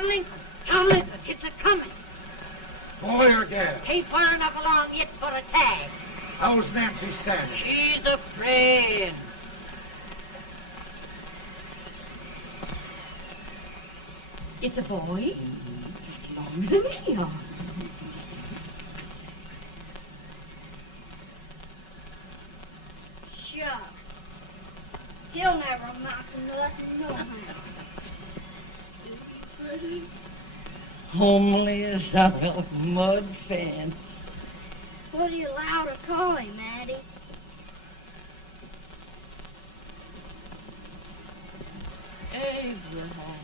John Lincoln. John Lincoln, it's a-coming. Boy or gal? Ain't far enough along yet for a tag. How's Nancy standing? She's afraid. It's a boy. As long as a meal. Shucks. He'll never amount to nothing, no how. Pretty. Homely as a mud fan. What do you allow to call him, Addie? Abraham.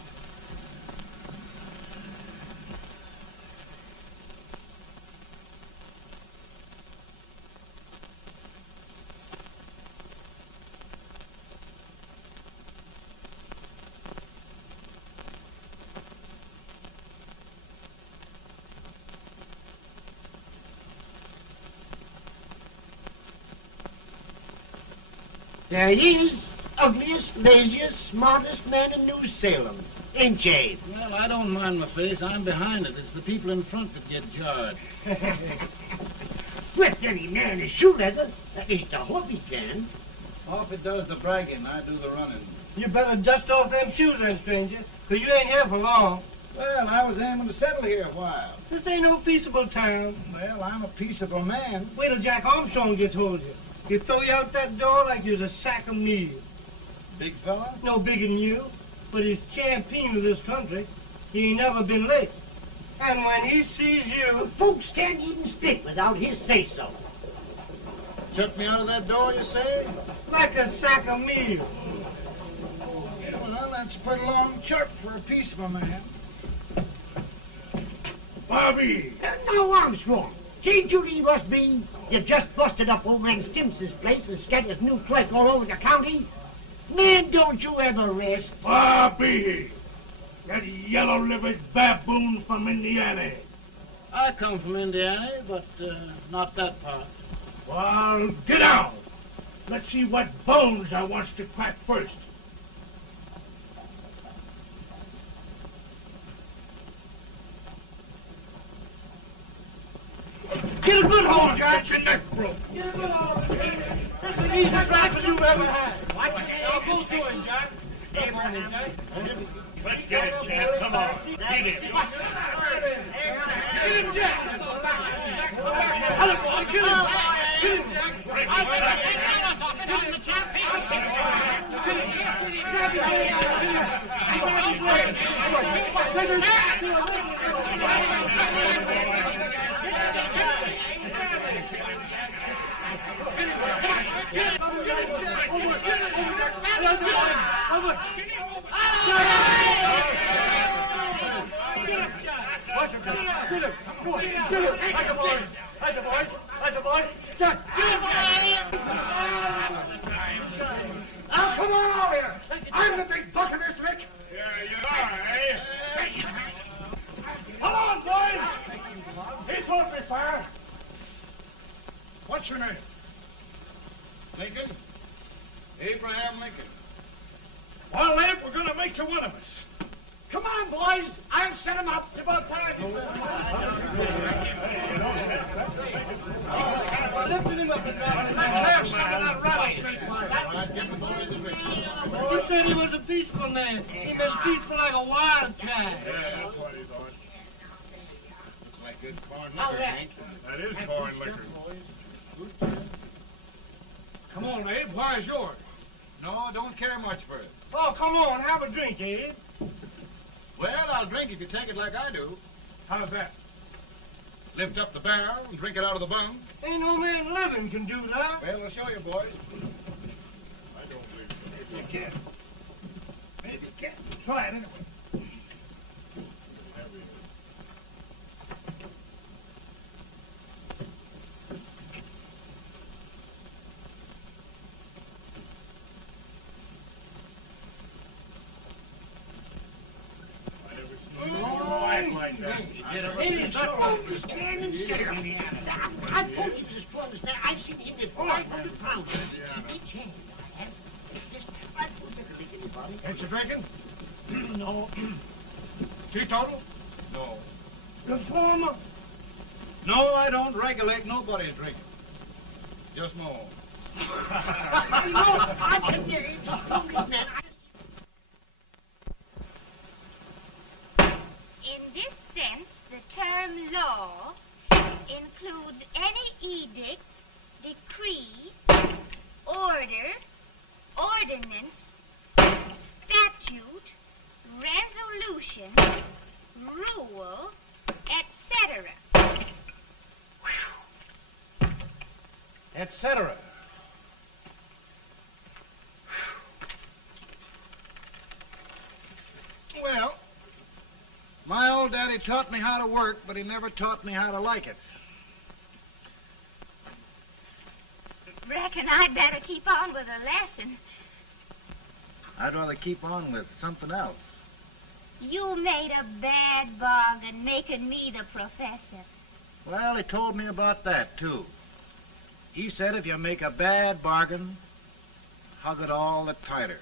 There he is, ugliest, laziest, smartest man in New Salem, ain't ye? Well, I don't mind my face. I'm behind it. It's the people in front that get jarred. Let any man his shoe leather, at least I hope he can. Off it does the bragging, I do the running. You better dust off them shoes then, stranger, 'cause you ain't here for long. Well, I was aiming to settle here a while. This ain't no peaceable town. Well, I'm a peaceable man. Wait till Jack Armstrong gets hold of you. He'll throw you out that door like you're a sack of meal. Big fella? No bigger than you, but he's champion of this country. He ain't never been late. And when he sees you... Folks can't even speak without his say-so. Chuck me out of that door, you say? Like a sack of meal. Well, that's a pretty long chirp for a peaceable man. Bobby! Now, Armstrong, can't you leave us be? You've just busted up old man Stimpson's place and scattered new clerk all over the county. Man, don't you ever rest. Bobby! That yellow-livered baboon from Indiana. I come from Indiana, but not that part. Well, get out. Let's see what bones I wants to crack first. Get a good hold, Got your neck broke. Get a good hold. That's the easiest rifle you've ever had. Watch it. Now, both doing, Jack. Abraham. Let's get it, Jack. Come on. Get it. Get him, Jack. Hello, boy. Get him. Get him, Jack. Now, come on over here. I'm the big buck of this lick. Yeah, you are, eh? Come on, boys. He's supposed to be fire. What's your name? Lincoln? Abraham Lincoln. Well, Lamp, we're going to make you one of us. Come on, boys. I'll set him up. It's about time. Lifted him up and down. Let's have some of that rattlesnake. You said he was a peaceful man. He was peaceful like a wild cat. Yeah, that's what he thought. Looks like good corn liquor, Hank. That is corn liquor. Come on, Abe. Where's yours? No, don't care much for it. Oh, come on. Have a drink, Abe. Well, I'll drink if you take it like I do. How's that? Lift up the barrel and drink it out of the bung. Ain't no man living can do that. Well, I'll show you, boys. I don't believe it. Maybe you can. Maybe you can. Try it anyway. Like that. I told you this fellow was there. I've seen him at 500 pounds. Each hand I have. I put everything in your body. Ain't you drinking? No. Teetotal? No. Reformer? No, I don't regulate nobody's drinking. Just my own. I can get it. In this sense, the term law includes any edict, decree, order, ordinance, statute, resolution, rule, etc. Etc. Well, my old daddy taught me how to work, but he never taught me how to like it. Reckon I'd better keep on with the lesson. I'd rather keep on with something else. You made a bad bargain making me the professor. Well, he told me about that, too. He said if you make a bad bargain, hug it all the tighter.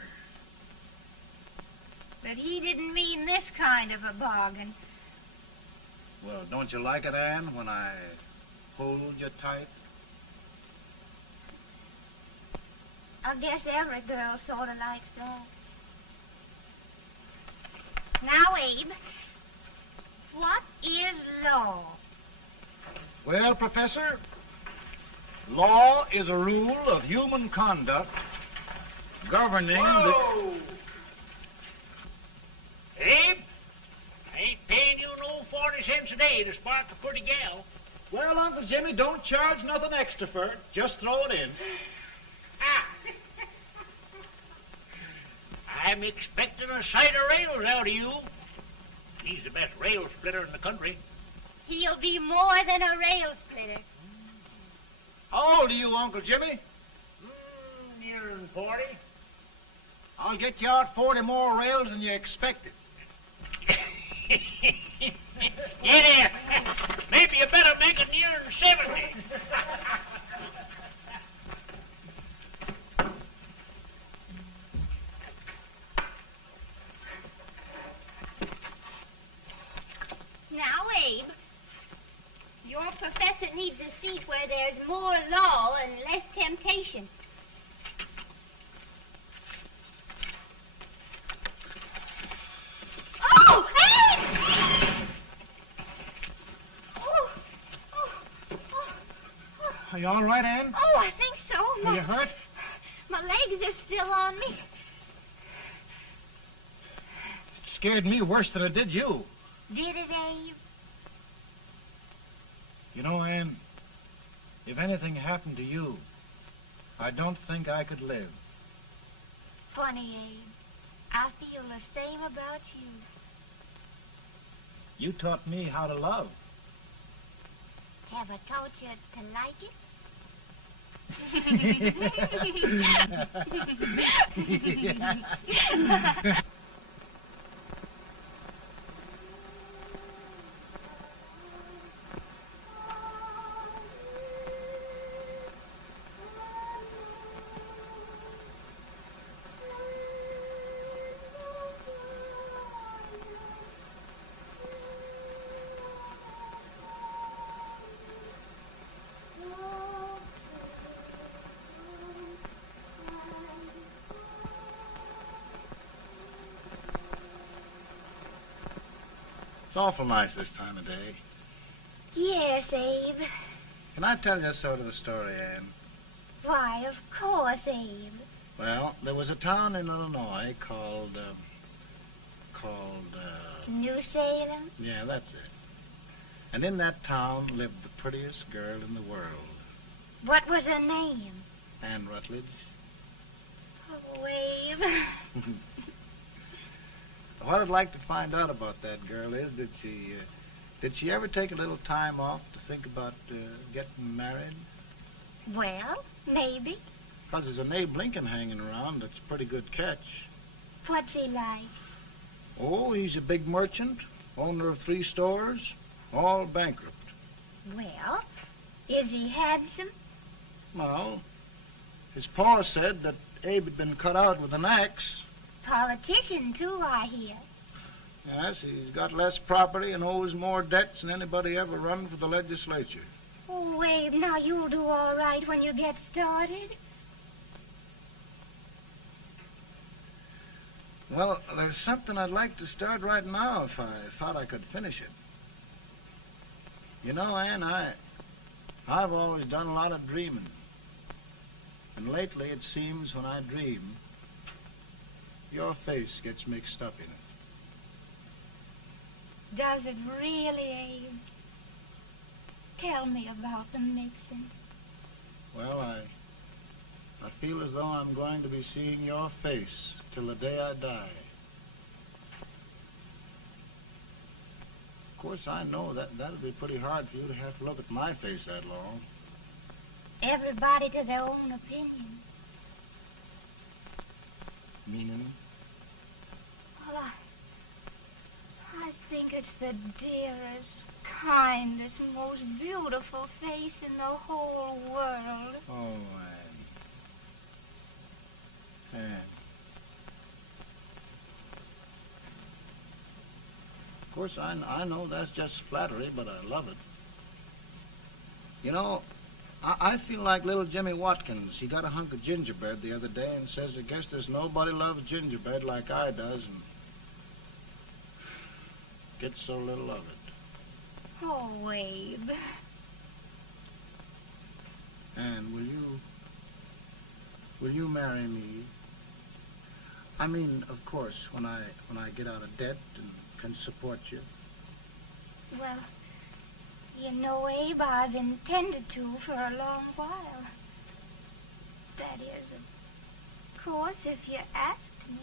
But he didn't mean this kind of a bargain. Well, don't you like it, Ann, when I hold you tight? I guess every girl sort of likes that. Now, Abe, what is law? Well, Professor, law is a rule of human conduct governing Whoa! Abe, I ain't paying you no 40 cents a day to spark a pretty gal. Well, Uncle Jimmy, don't charge nothing extra for it. Just throw it in. Ah. I'm expecting a sight of rails out of you. He's the best rail splitter in the country. He'll be more than a rail splitter. How old are you, Uncle Jimmy? Nearing 40. I'll get you out 40 more rails than you expected. Yeah, maybe you better make it nearing 70. Now, Abe, your professor needs a seat where there's more law and less temptation. Oh, Abe! Are you all right, Ann? Oh, I think so. Are you hurt? My legs are still on me. It scared me worse than it did you. Did it, Abe? You know, Ann, if anything happened to you, I don't think I could live. Funny, Abe. I feel the same about you. You taught me how to love. Have I taught you to like it? It's awful nice this time of day. Yes, Abe. Can I tell you sort of a story, Ann? Why, of course, Abe. Well, there was a town in Illinois called, New Salem? yeah, that's it. And in that town lived the prettiest girl in the world, What was her name? Ann Rutledge. Oh, Abe. What I'd like to find out about that girl is, did she ever take a little time off to think about getting married? Well, maybe. Because there's an Abe Lincoln hanging around that's a pretty good catch. What's he like? Oh, he's a big merchant, owner of 3 stores, all bankrupt. Well, is he handsome? Well, his pa said that Abe had been cut out with an axe. Politician, too, I hear. Yes, he's got less property and owes more debts than anybody ever run for the legislature. Oh, Abe, now you'll do all right when you get started. Well, there's something I'd like to start right now if I thought I could finish it. You know, Ann, I've always done a lot of dreaming. And lately it seems when I dream, your face gets mixed up in it. Does it really, Abe? Tell me about the mixing. Well, I feel as though I'm going to be seeing your face till the day I die. Of course, I know that'll be pretty hard for you to have to look at my face that long. Everybody to their own opinion. Meaning? Well, I think it's the dearest, kindest, most beautiful face in the whole world. Oh, Ann. Of course, I know that's just flattery, but I love it. You know, I feel like little Jimmy Watkins. He got a hunk of gingerbread the other day and says, I guess there's nobody loves gingerbread like I does, and gets so little of it. Oh, Abe. And will you marry me? I mean, of course, when I get out of debt and can support you. Well, you know, Abe, I've intended to for a long while. That is, of course, if you asked me.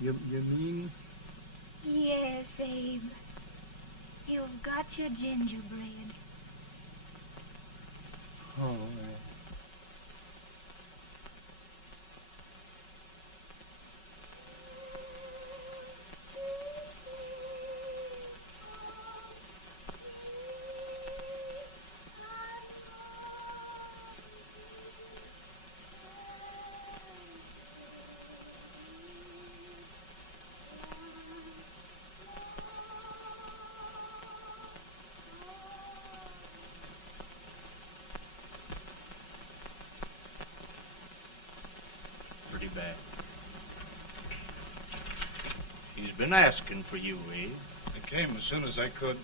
You mean? Yes, Abe. You've got your gingerbread. Oh, Bad. He's been asking for you, Abe. I came as soon as I could.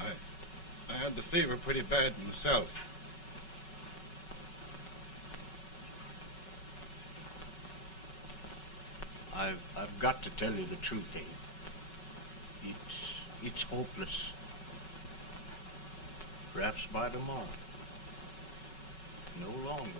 I had the fever pretty bad myself. I've got to tell you the truth, Abe. It's hopeless. Perhaps by tomorrow. No longer.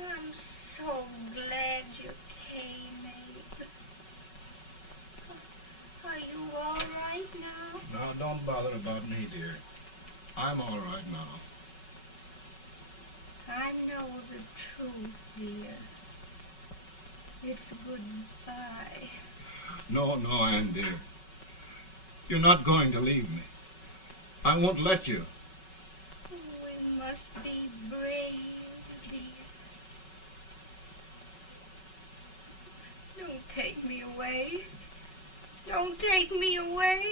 I'm so glad you came, Abe. Are you all right now? No, don't bother about me, dear. I'm all right now. I know the truth, dear. It's goodbye. No, Ann, dear. You're not going to leave me. I won't let you. We must be brave, dear. Don't take me away. Don't take me away.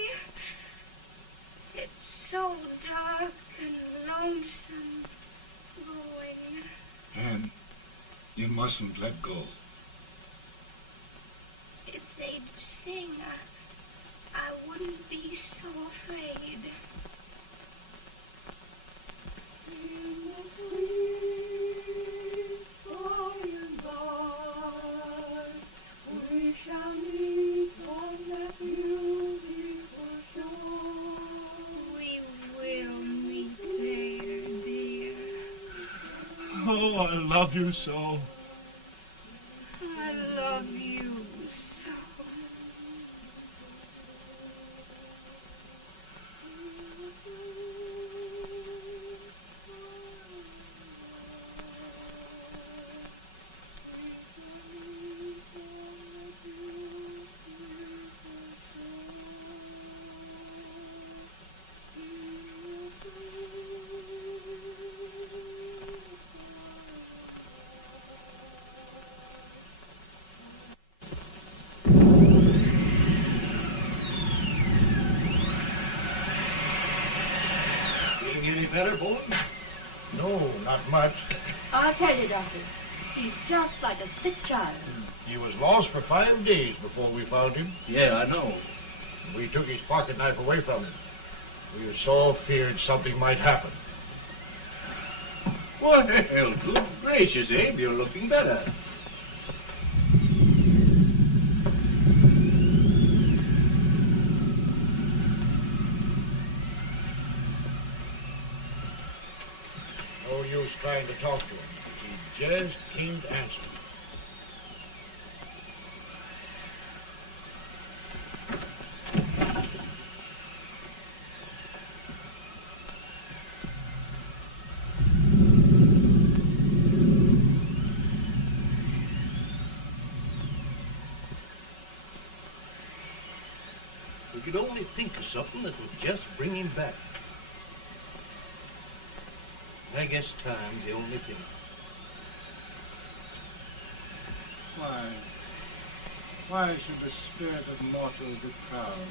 It's so dark and lonesome going. Ann, you mustn't let go. If they'd sing, I wouldn't be so afraid. We shall meet on that beautiful shore. We will meet there, dear. Oh, I love you so. I love you so. much. I'll tell you, Doctor, he's just like a sick child. He was lost for 5 days before we found him. Yeah, I know. We took his pocket knife away from him. We so feared something might happen. Well, good gracious, Abe, you're looking better. No use trying to talk to him. He just can't answer. We could only think of something that would just bring him back. I guess time's the only thing. Why should the spirit of mortal be proud?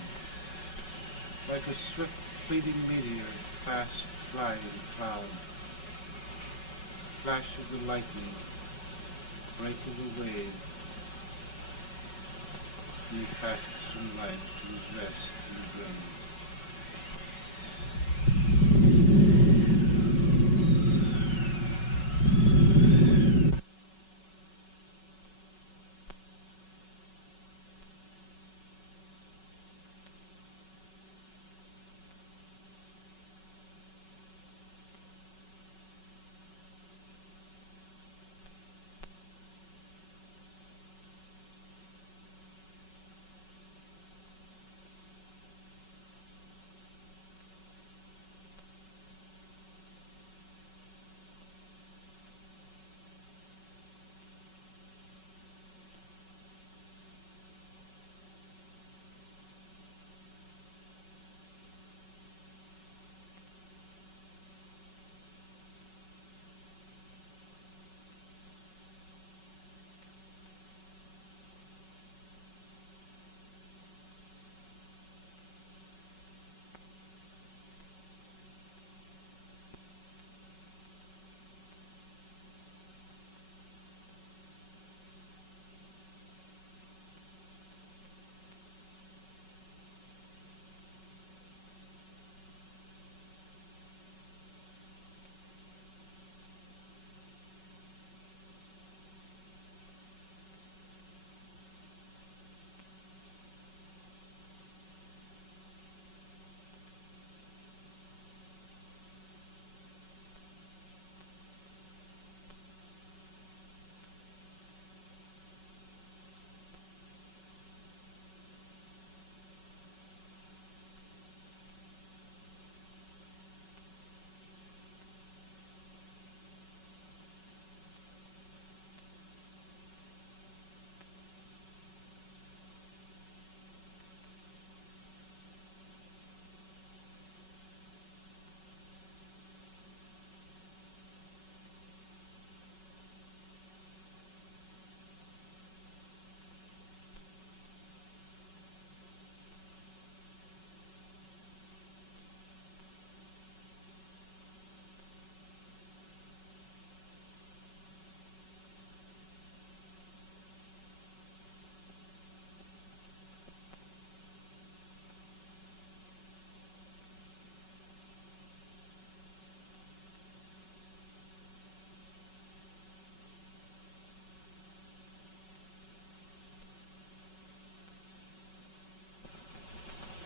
Like a swift fleeting meteor, fast flying cloud. Flash of the lightning, break of the wave. He passes from life to his rest in the grave.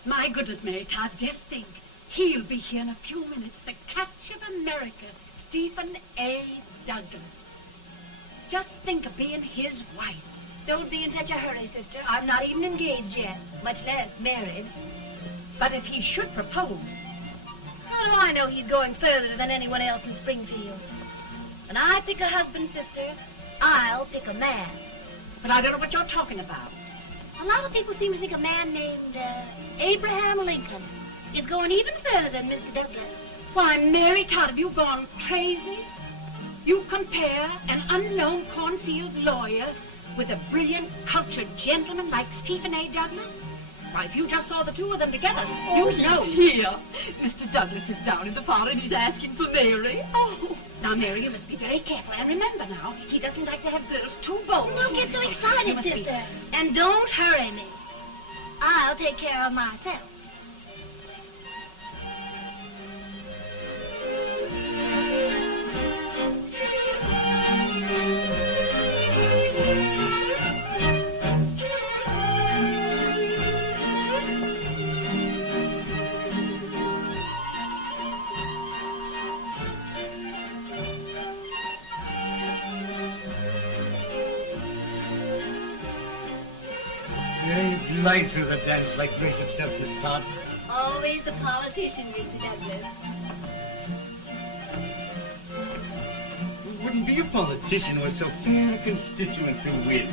My goodness, Mary Todd, just think. He'll be here in a few minutes. The catch of America, Stephen A. Douglas. Just think of being his wife. Don't be in such a hurry, sister. I'm not even engaged yet, much less married. But if he should propose... How do I know he's going further than anyone else in Springfield? When I pick a husband, sister, I'll pick a man. But I don't know what you're talking about. A lot of people seem to think a man named Abraham Lincoln is going even further than Mr. Douglas. Why, Mary Todd, have you gone crazy? You compare an unknown cornfield lawyer with a brilliant, cultured gentleman like Stephen A. Douglas? Why, if you just saw the two of them together, Oh, you'd know. Here. Mr. Douglas is down in the parlor and he's asking for Mary. Oh. Now, Mary, you must be very careful. And remember now, he doesn't like to have girls too bold. Don't get so You excited, must be- sister. And don't hurry me. I'll take care of myself. You glide through the dance like grace itself, Miss Todd. Always the politician, Mr. Douglas. Wouldn't be a politician with so fair a constituent to win.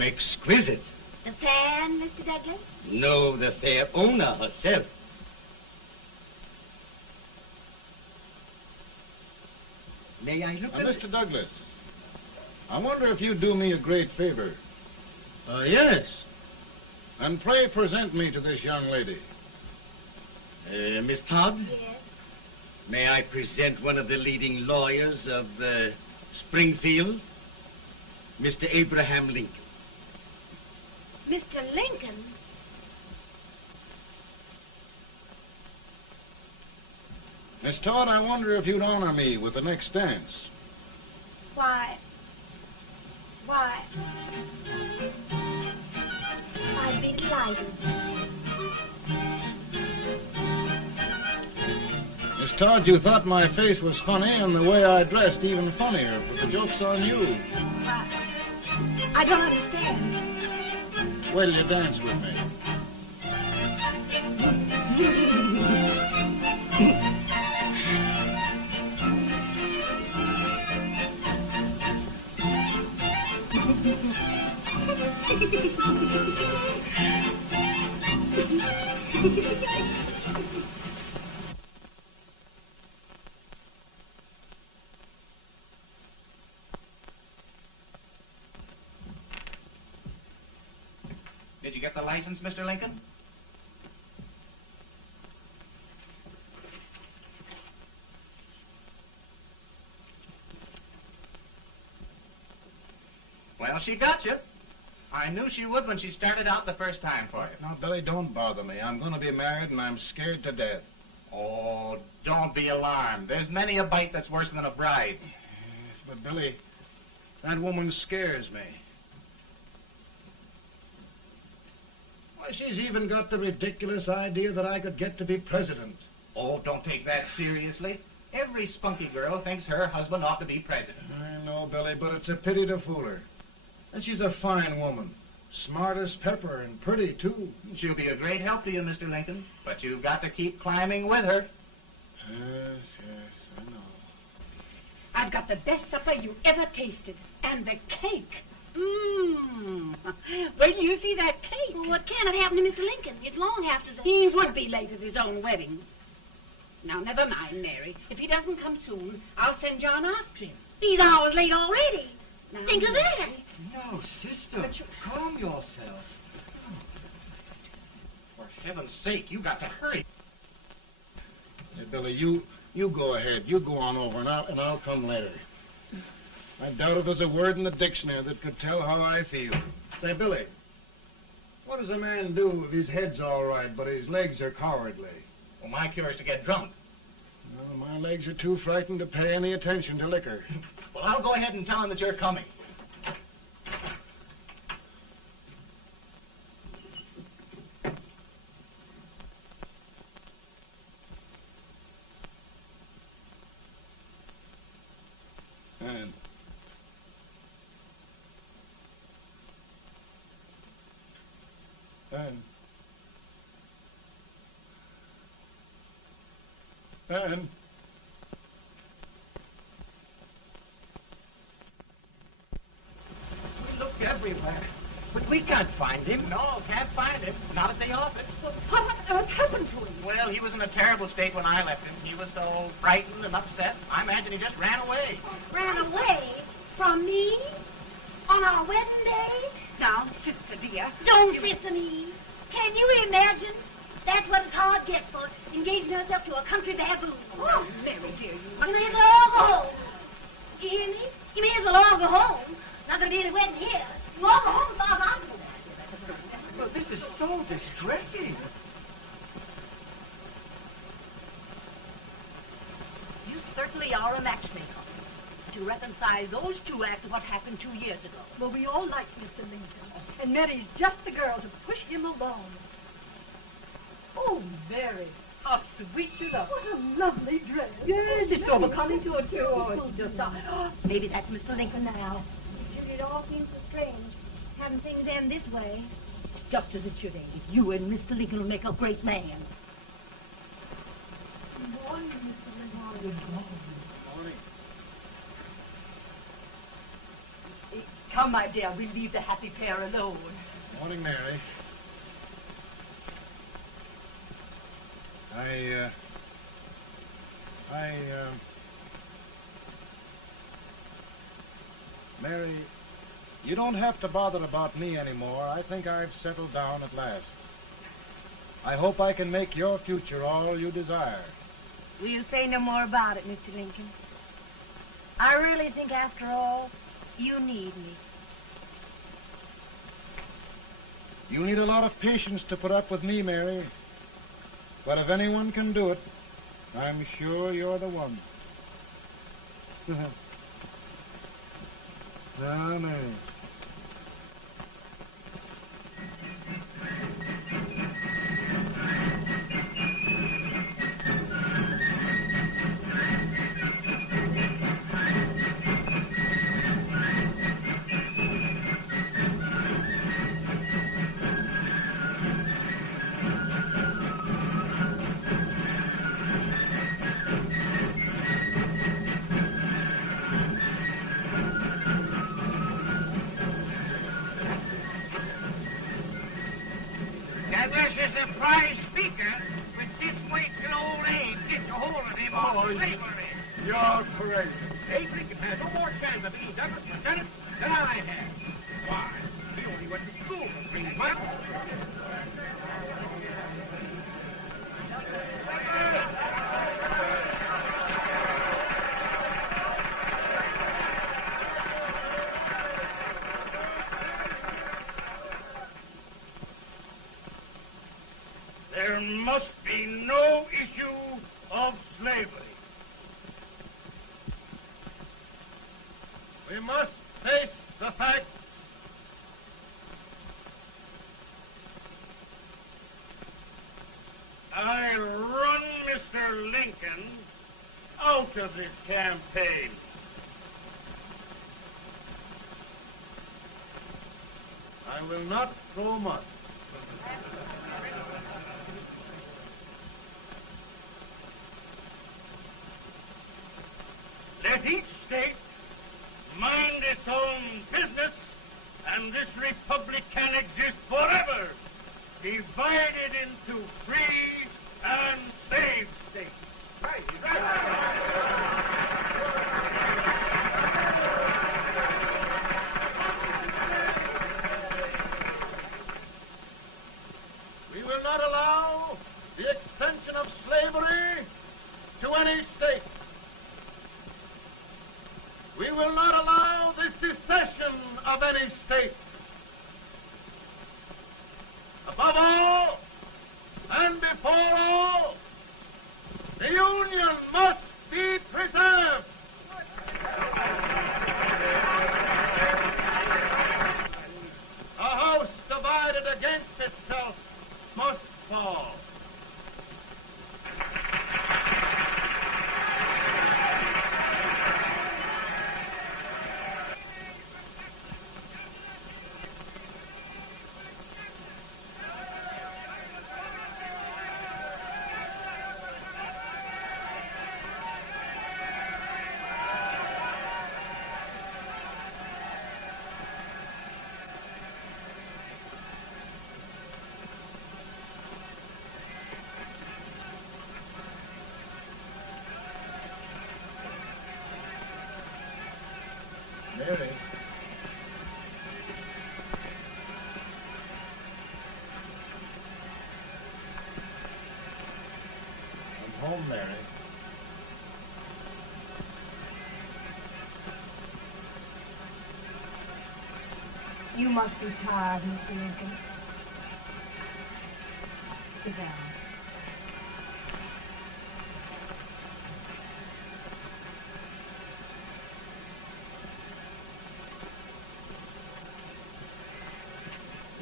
Exquisite. The fan, Mr. Douglas? No, the fair owner herself. May I look at Mr. Douglas, I wonder if you'd do me a great favor. Yes. And pray present me to this young lady. Miss Todd? Yes. May I present one of the leading lawyers of Springfield, Mr. Abraham Lincoln. Mr. Lincoln? Miss Todd, I wonder if you'd honor me with the next dance. Why, I'd be delighted. Miss Todd, you thought my face was funny and the way I dressed even funnier, but the joke's on you. I don't understand. Well, you dance with me. Did you get the license, Mr. Lincoln? Well, she got you. I knew she would when she started out the first time for you. Now, Billy, don't bother me. I'm going to be married and I'm scared to death. Oh, don't be alarmed. There's many a bite that's worse than a bride. Yes, but Billy, that woman scares me. Why, she's even got the ridiculous idea that I could get to be president. Oh, don't take that seriously. Every spunky girl thinks her husband ought to be president. I know, Billy, but it's a pity to fool her. And she's a fine woman. Smart as pepper and pretty, too. She'll be a great help to you, Mr. Lincoln, but you've got to keep climbing with her. Yes, I know. I've got the best supper you ever tasted. And the cake. Mmm. Wait till you see that cake. Well, what can have happened to Mr. Lincoln? It's long after the... He would be late at his own wedding. Now, never mind, Mary. If he doesn't come soon, I'll send John after him. He's hours late already. Now, Think of that. No, sister. But you- Calm yourself. For heaven's sake, you got to hurry. Hey, Billy, you go ahead. You go on over, and I'll come later. I doubt if there's a word in the dictionary that could tell how I feel. Say, Billy, what does a man do if his head's all right, but his legs are cowardly? Well, my cure is to get drunk. Well, my legs are too frightened to pay any attention to liquor. Well, I'll go ahead and tell him that you're coming. Ann. We looked everywhere, but we can't find him. No, can't find him. Not at the office. Well, what on earth happened to him? Well, he was in a terrible state when I left him. He was so frightened and upset. I imagine he just ran away. Ran away from me? On our wedding day? Now, sister dear. Don't listen, Eve. Can you imagine? That's what his heart gets for engaging herself to a country baboon. Oh, Mary, dear, You may as well all go home. Do you hear me? You may as well all go home. Not going to be any wedding here. You all go home as far as I'm concerned. Well, this is so distressing. You certainly are a matchmaker. To reconcile those two after what happened 2 years ago. Well, we all like Mr. Lincoln. And Mary's just the girl to push him along. Oh, Mary, how sweet you look. What a lovely dress. Yes, it's overcoming to it, too. Oh, it's just... maybe that's Mr. Lincoln now. Sure, it all seems so strange, having things end this way. It's just as it should end. You and Mr. Lincoln will make a great man. Good morning, Mr. Lincoln. Good morning. Come, my dear, we'll leave the happy pair alone. Morning, Mary. Mary, you don't have to bother about me anymore. I think I've settled down at last. I hope I can make your future all you desire. We'll say no more about it, Mr. Lincoln. I really think, after all, you need me. You need a lot of patience to put up with me, Mary. But if anyone can do it, I'm sure you're the one. Now, Mary. Douglas is a prize speaker, but this way till old age gets a hold of him on slavery. You're crazy. Abe Lincoln has no more chance of being Douglas Lieutenant than I have. Why, he only went to school for 3 months. There must be no issue of slavery. We must face the fact I run Mr. Lincoln out of this campaign. I will not throw much. Let each state mind its own business, and this republic can exist forever, divided into free and slave states. Right, right. We will not allow the extension of slavery to any state. We will not allow the secession of any state. Above all, and before all, the Union must be preserved. A house divided against itself must fall. home, Mary. You must be tired, Mr. Lincoln. Sit down.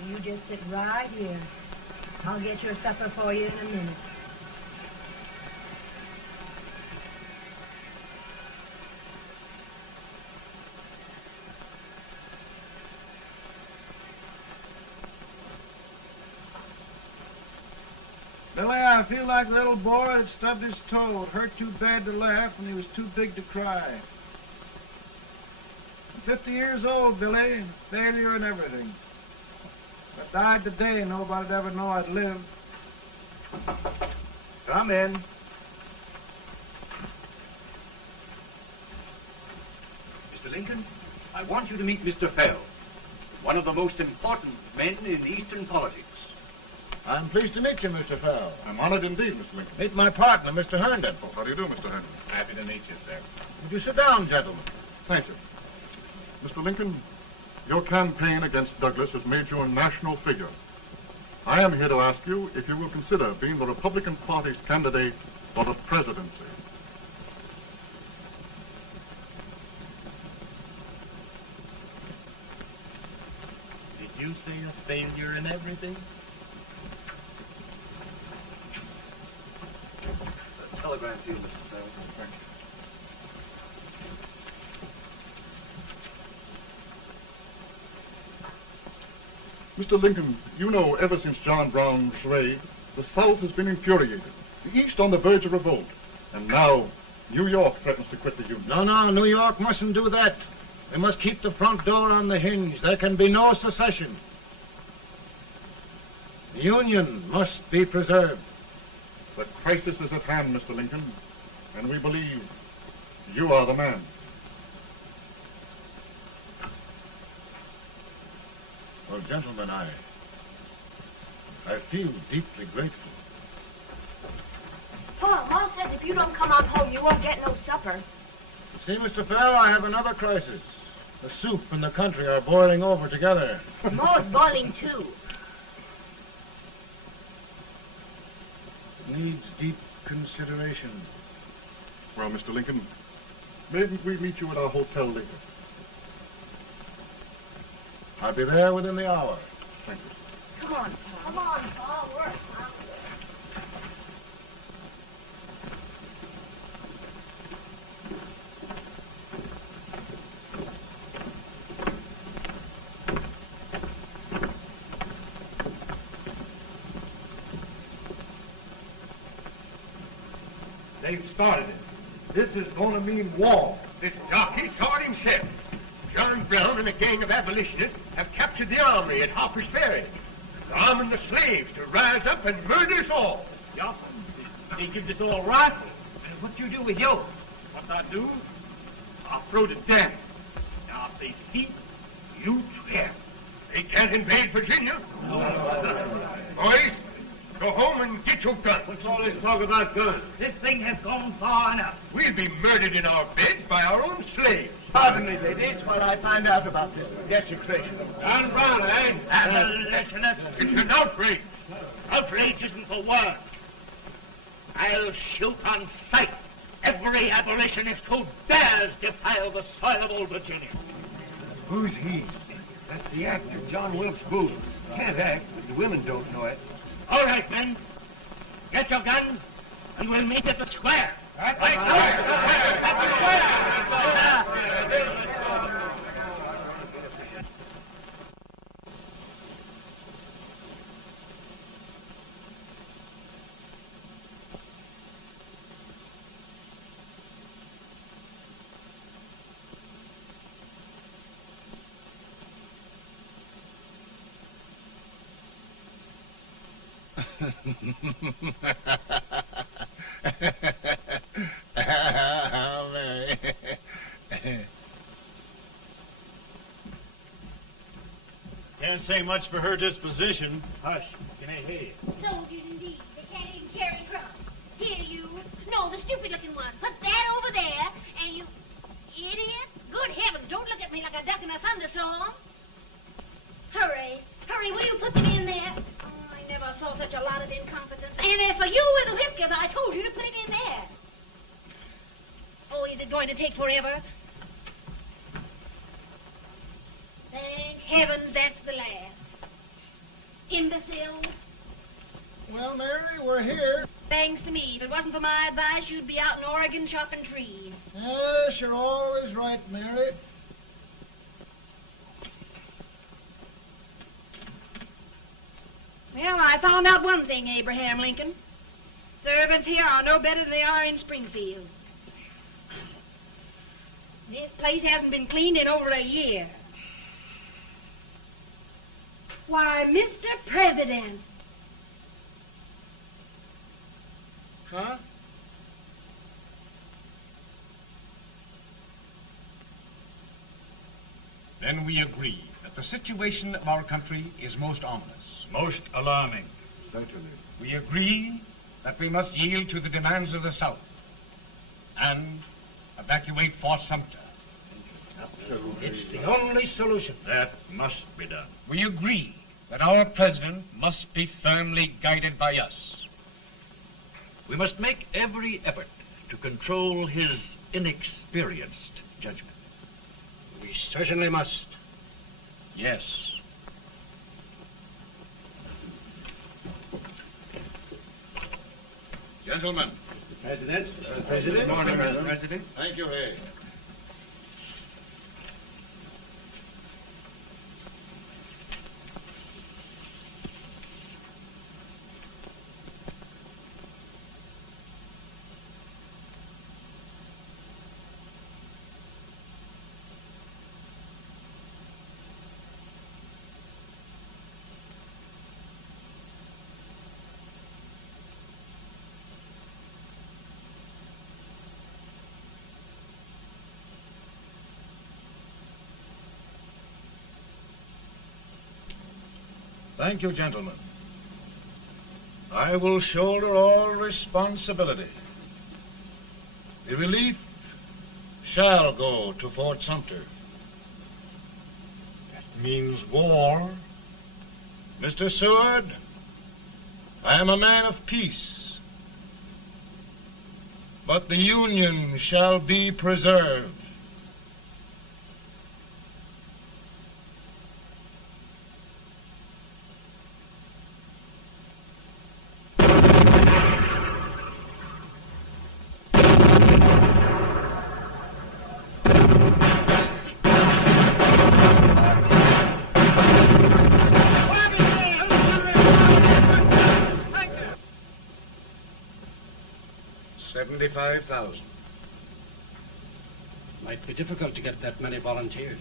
You just sit right here. I'll get your supper for you in a minute. Billy, I feel like a little boy that stubbed his toe. It hurt too bad to laugh, and he was too big to cry. I'm 50 years old, Billy. Failure and everything. If I died today, nobody'd ever know I'd lived. Come in. Mr. Lincoln, I want you to meet Mr. Fell, one of the most important men in Eastern politics. I'm pleased to meet you, Mr. Fell. I'm honored indeed, Mr. Lincoln. Meet my partner, Mr. Herndon. Oh, how do you do, Mr. Herndon? Happy to meet you, sir. Would you sit down, gentlemen? Thank you. Mr. Lincoln, your campaign against Douglas has made you a national figure. I am here to ask you if you will consider being the Republican Party's candidate for the presidency. Did you say a failure in everything? A telegram to you, Mr. Fell. Thank you. Mr. Lincoln, you know ever since John Brown was swayed, the South has been infuriated, the East on the verge of revolt, and now New York threatens to quit the Union. No, New York mustn't do that. They must keep the front door on the hinge. There can be no secession. The Union must be preserved. The crisis is at hand, Mr. Lincoln, and we believe you are the man. Well, gentlemen, I feel deeply grateful. Paul, Mom says if you don't come on home, you won't get no supper. See, Mr. Fell, I have another crisis. The soup and the country are boiling over together. Mo's boiling too. It needs deep consideration. Well, Mr. Lincoln, maybe we meet you at our hotel later. I'll be there within the hour. Thank you. Come on, Paul. Come on, Paul. Work. They've started it. This is going to mean war. This jockey saw it himself. John Brown and a gang of abolitionists have captured the armory at Harper's Ferry. They're arming the slaves to rise up and murder us all. Yeah, they give this all rifle. And what you do with yours? What I do? I'll throw it down. Now, if they speak, you swear. They can't invade Virginia. Boys, go home and get your guns. What's all this talk about guns? This thing has gone far enough. We'll be murdered in our beds by our own slaves. Pardon me, ladies, while I find out about this desecration. John Brown, eh? Abolitionist. It's an outrage. Outrage isn't the word. I'll shoot on sight every abolitionist who dares defile the soil of old Virginia. Who's he? That's the actor, John Wilkes Booth. Can't act, but the women don't know it. All right, men. Get your guns, and we'll meet at the square. At the square! Mary. Can't say much for her disposition. Hush, can I hear you? Soldiers indeed. They can't even carry crumbs. Here, you. competence. And as for you with the whiskers, I told you to put it in there. Oh, is it going to take forever? Thank heavens that's the last. Imbeciles. Well, Mary, we're here. Thanks to me. If it wasn't for my advice, you'd be out in Oregon chopping trees. Yes, you're always right, Mary. Well, I found out one thing, Abraham Lincoln. Servants here are no better than they are in Springfield. This place hasn't been cleaned in over a year. Why, Mr. President. Huh? Then we agree that the situation of our country is most ominous. Most alarming. Certainly. We agree that we must yield to the demands of the South and evacuate Fort Sumter. It's the only solution. That must be done. We agree that our president must be firmly guided by us. We must make every effort to control his inexperienced judgment. We certainly must. Yes. Gentlemen. President. Good morning, Mr. President. Thank you, Hay. Thank you, gentlemen. I will shoulder all responsibility. The relief shall go to Fort Sumter. That means war. Mr. Seward, I am a man of peace, but the Union shall be preserved. $75,000. Might be difficult to get that many volunteers.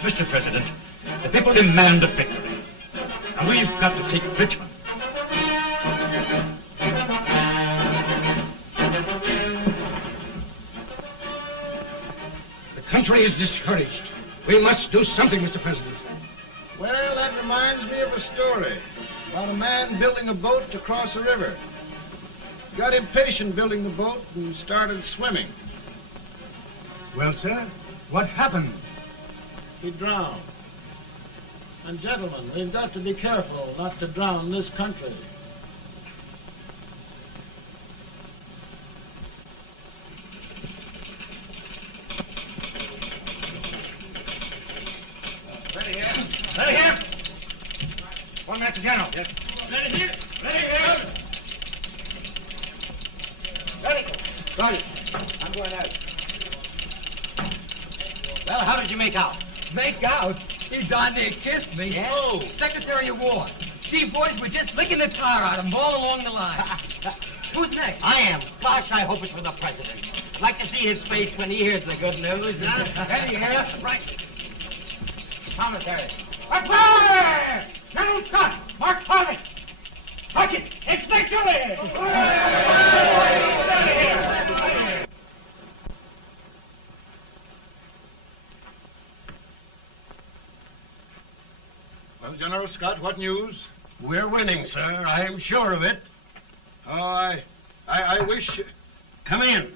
Mr. President, the people demand a victory. And we've got to take Richmond. The country is discouraged. We must do something, Mr. President. Well, that reminds me of a story about a man building a boat to cross a river. He got impatient building the boat and started swimming. Well, sir, what happened? He drowned. And gentlemen, we've got to be careful not to drown this country. Ready here. Ready here. 1 minute to General. Yes. Ready here. Ready here. Ready. Ready. I'm going out. Well, how did you make out? Make out? He darn near kissed me. Yeah? Oh, Secretary of War. Gee, boys, we're just licking the tar out of him all along the line. Who's next? I am. Gosh, I hope it's for the president. I'd like to see his face when he hears the good news. Ready here. Right. Commissary. Fire! General Scott! Mark Harvey! Mark it! It's victory! Well, General Scott, what news? We're winning, sir. I am sure of it. Oh, I wish... Come in.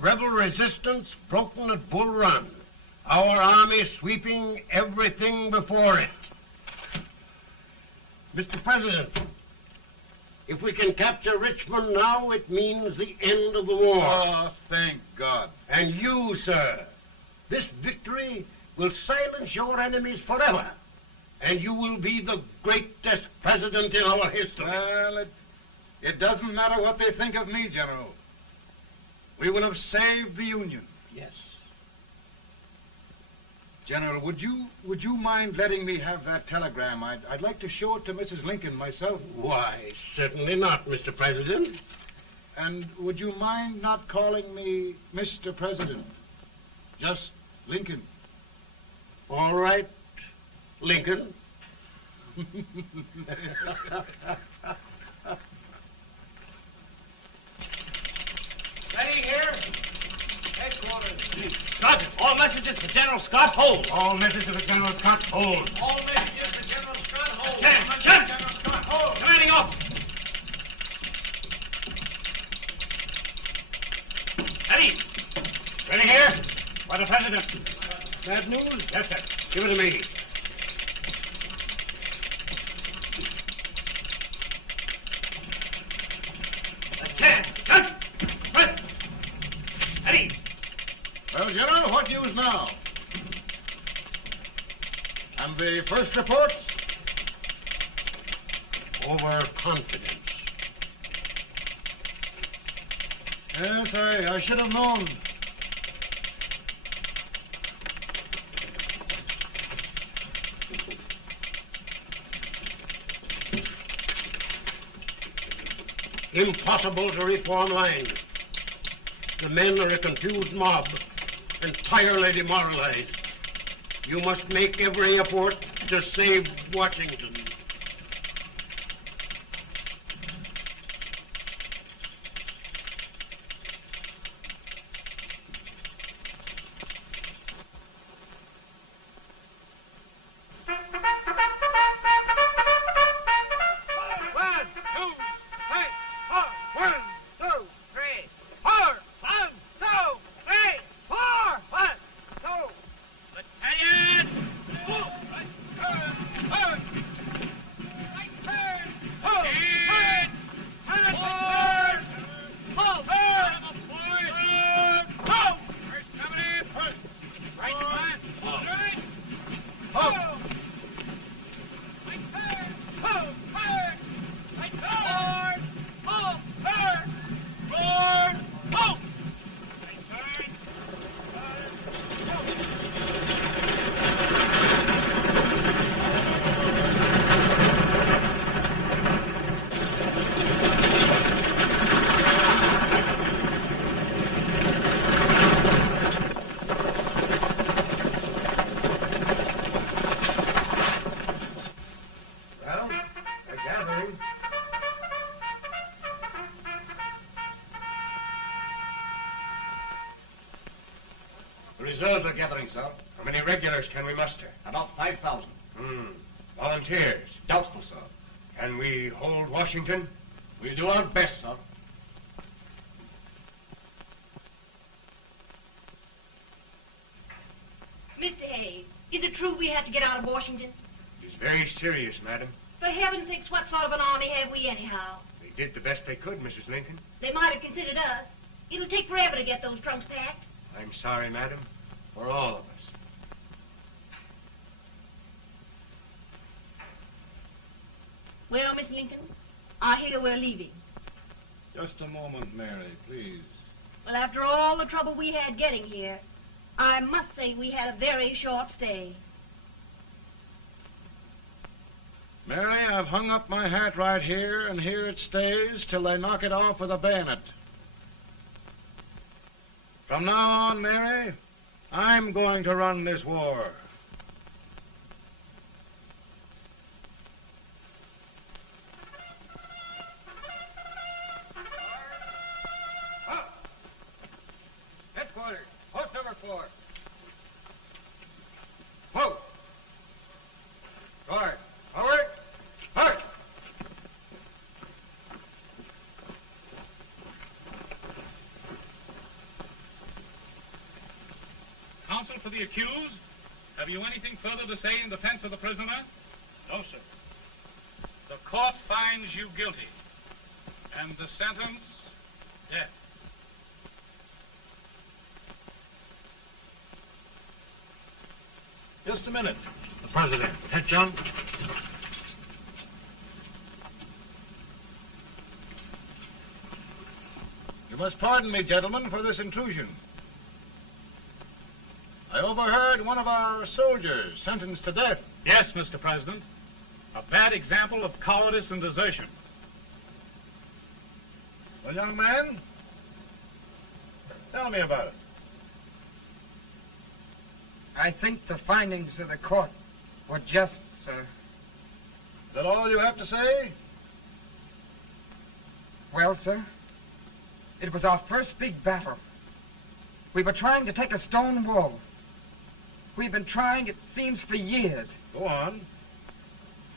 Rebel resistance broken at Bull Run. Our army sweeping everything before it. Mr. President, if we can capture Richmond now, it means the end of the war. Oh, thank God. And you, sir, this victory will silence your enemies forever. And you will be the greatest president in our history. Well, it doesn't matter what they think of me, General. We will have saved the Union. Yes. General, would you mind letting me have that telegram? I'd like to show it to Mrs. Lincoln myself. Why, certainly not, Mr. President. And would you mind not calling me Mr. President? Just Lincoln. All right, Lincoln. Ready here. Headquarters. Sergeant, all messages for General Scott, hold. All messages for General Scott, hold. All messages for General Scott, hold. General Scott, hold. Commanding officer. Ready. Ready here? For the President. Bad news? Yes, sir. Give it to me. Well, General, what news now? And the first reports? Overconfidence. Yes, I should have known. Impossible to reform lines. The men are a confused mob, entirely demoralized. You must make every effort to save Washington. reserves are gathering, sir. How many regulars can we muster? About 5,000. Volunteers? Doubtful, sir. Can we hold Washington? We'll do our best, sir. Mr. Hayes, is it true we have to get out of Washington? It's very serious, madam. For heaven's sakes, what sort of an army have we anyhow? They did the best they could, Mrs. Lincoln. They might have considered us. It'll take forever to get those trunks packed. I'm sorry, madam, for all of us. Well, Miss Lincoln, I hear we're leaving. Just a moment, Mary, please. Well, after all the trouble we had getting here, I must say we had a very short stay. Mary, I've hung up my hat right here, and here it stays till they knock it off with a bayonet. From now on, Mary, I'm going to run this war. Headquarters, post number 4. Whoa! Guard, forward, march! Counsel for the accused, have you anything further to say in defense of the prisoner? No, sir. The court finds you guilty, and the sentence, death. Just a minute. The President. Head, John. You must pardon me, gentlemen, for this intrusion. I overheard one of our soldiers sentenced to death. Yes, Mr. President. A bad example of cowardice and desertion. Well, young man, tell me about it. I think the findings of the court were just, sir. Is that all you have to say? Well, sir, it was our first big battle. We were trying to take a stone wall. We've been trying, it seems, for years. Go on.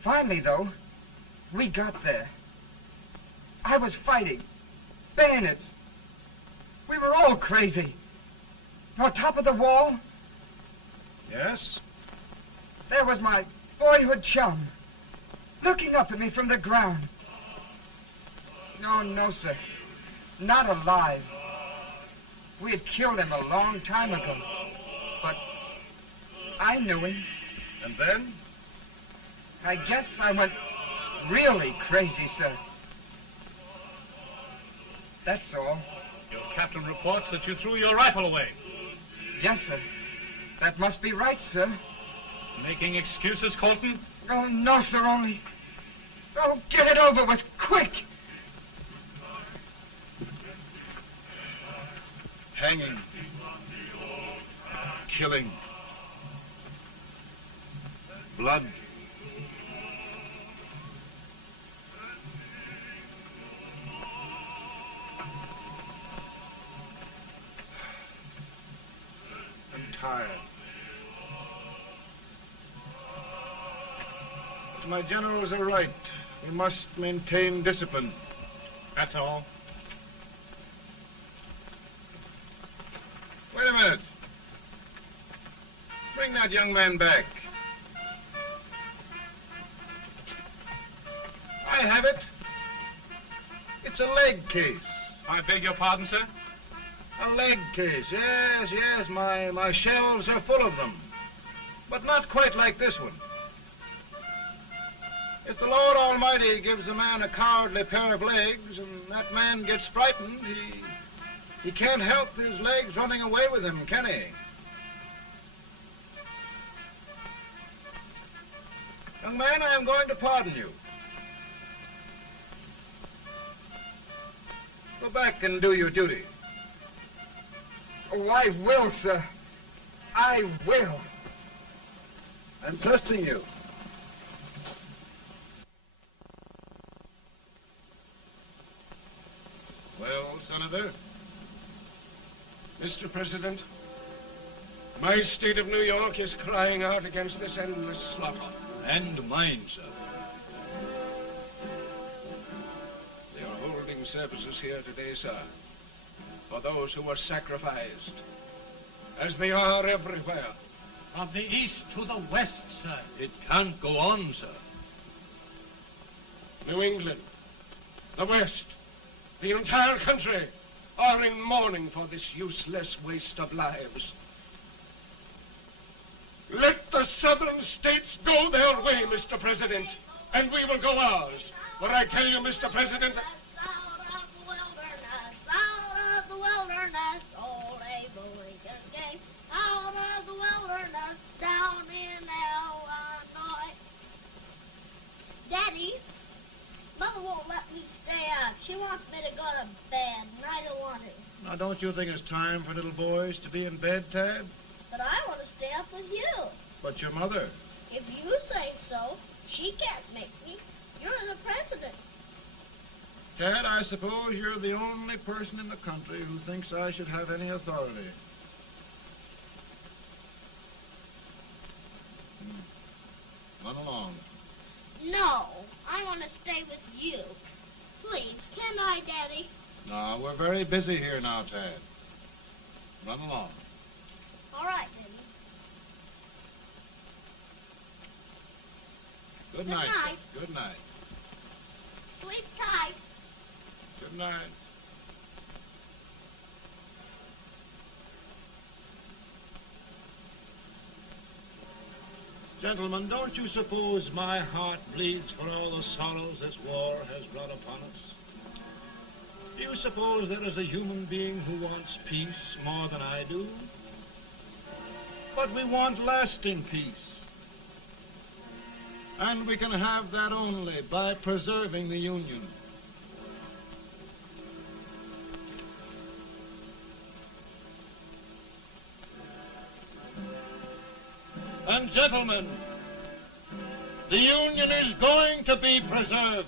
Finally, though, we got there. I was fighting. Bayonets. We were all crazy. On top of the wall, Yes? there was my boyhood chum, looking up at me from the ground. No, sir. Not alive. We had killed him a long time ago. But I knew him. And then? I guess I went really crazy, sir. That's all. Your captain reports that you threw your rifle away. Yes, sir. That must be right, sir. Making excuses, Colton? Oh, no, sir, only... Oh, get it over with, quick! Hanging. Killing. Blood. I'm tired. But my generals are right. We must maintain discipline. That's all. Wait a minute. Bring that young man back. I have it. It's a leg case. I beg your pardon, sir? A leg case, yes. My shelves are full of them. But not quite like this one. If the Lord Almighty gives a man a cowardly pair of legs and that man gets frightened, he can't help his legs running away with him, can he? Young man, I am going to pardon you. Go back and do your duty. Oh, I will, sir. I will. I'm trusting you. Well, Senator? Mr. President, My state of New York is crying out against this endless slaughter. And mine, sir. They are holding services here today, sir, for those who were sacrificed, as they are everywhere. From the east to the west, sir. It can't go on, sir. New England, the West, the entire country are in mourning for this useless waste of lives. Let the southern states go their way, Mr. President, and we will go ours. For I tell you, Mr. President, down in Illinois. Daddy, Mother won't let me stay up. She wants me to go to bed, and I don't want to. Now, don't you think it's time for little boys to be in bed, Tad? But I want to stay up with you. But your mother. If you say so, she can't make me. You're the president. Tad, I suppose you're the only person in the country who thinks I should have any authority. Run along. No, I want to stay with you. Please, can I, Daddy? No, we're very busy here now, Tad. Run along. All right, Daddy. Good night. Good night. Sleep tight. Good night. Gentlemen, don't you suppose my heart bleeds for all the sorrows this war has brought upon us? Do you suppose there is a human being who wants peace more than I do? But we want lasting peace. And we can have that only by preserving the Union. And gentlemen, the Union is going to be preserved.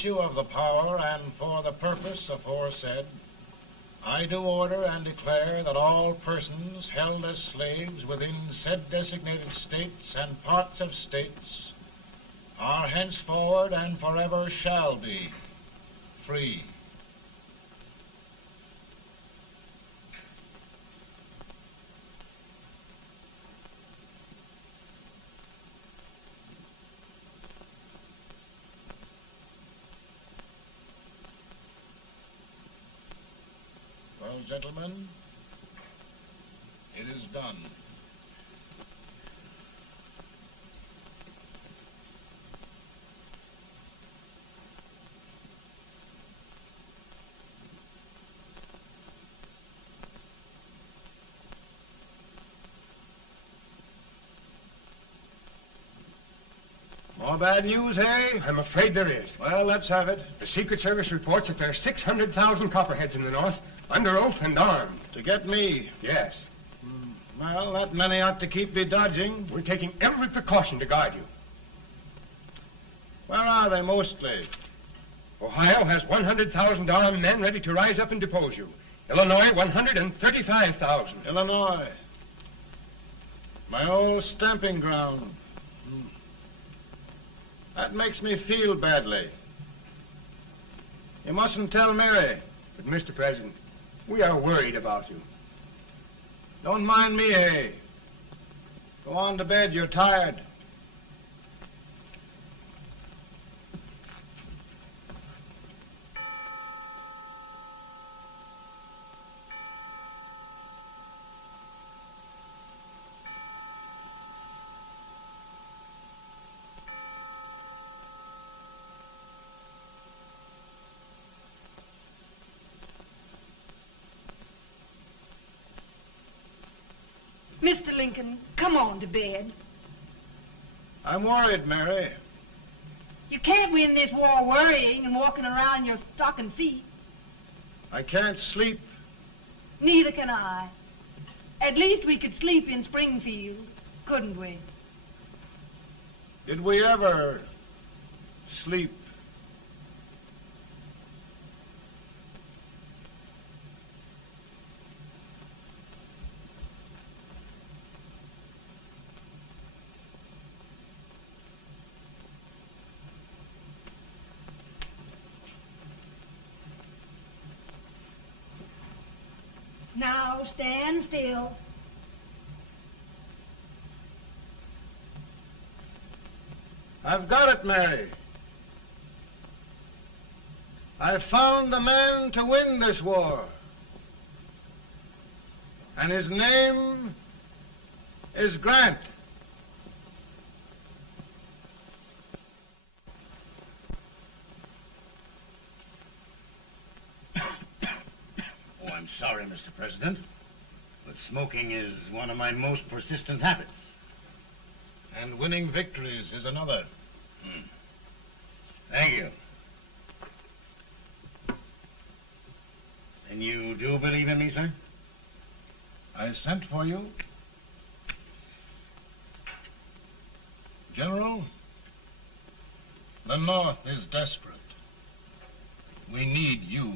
Of the power and for the purpose aforesaid, I do order and declare that all persons held as slaves within said designated states and parts of states are henceforward and forever shall be free. Well, gentlemen, it is done. More bad news, eh? I'm afraid there is. Well, let's have it. The Secret Service reports that there are 600,000 copperheads in the North, under oath and armed. To get me? Yes. Well, that many ought to keep me dodging. We're taking every precaution to guard you. Where are they mostly? Ohio has 100,000 armed men ready to rise up and depose you. Illinois, 135,000. Illinois. My old stamping ground. That makes me feel badly. You mustn't tell Mary. But, Mr. President, we are worried about you. Don't mind me, eh? Go on to bed, you're tired. Mr. Lincoln, come on to bed. I'm worried, Mary. You can't win this war worrying and walking around in your stocking feet. I can't sleep. Neither can I. At least we could sleep in Springfield, couldn't we? Did we ever sleep? Now stand still. I've got it, Mary. I've found the man to win this war. And his name is Grant. Oh, I'm sorry, Mr. President, but smoking is one of my most persistent habits. And winning victories is another. Thank you. And you do believe in me, sir? I sent for you. General, the North is desperate. We need you.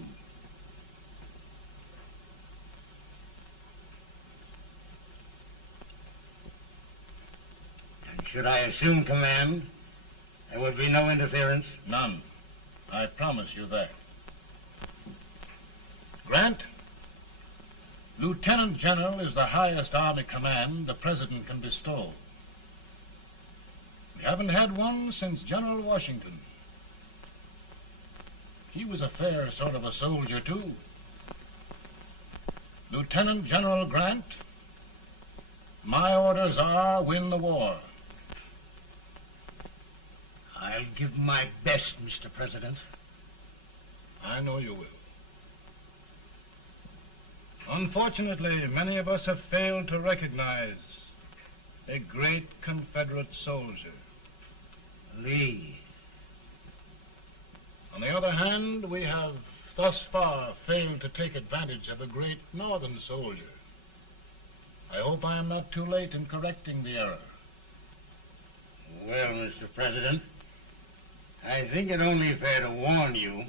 And should I assume command, there would be no interference? None. I promise you that. Grant, Lieutenant General is the highest army command the President can bestow. We haven't had one since General Washington. He was a fair sort of a soldier, too. Lieutenant General Grant, my orders are win the war. I'll give my best, Mr. President. I know you will. Unfortunately, many of us have failed to recognize a great Confederate soldier, Lee. On the other hand, we have thus far failed to take advantage of a great Northern soldier. I hope I am not too late in correcting the error. Well, Mr. President, I think it only fair to warn you.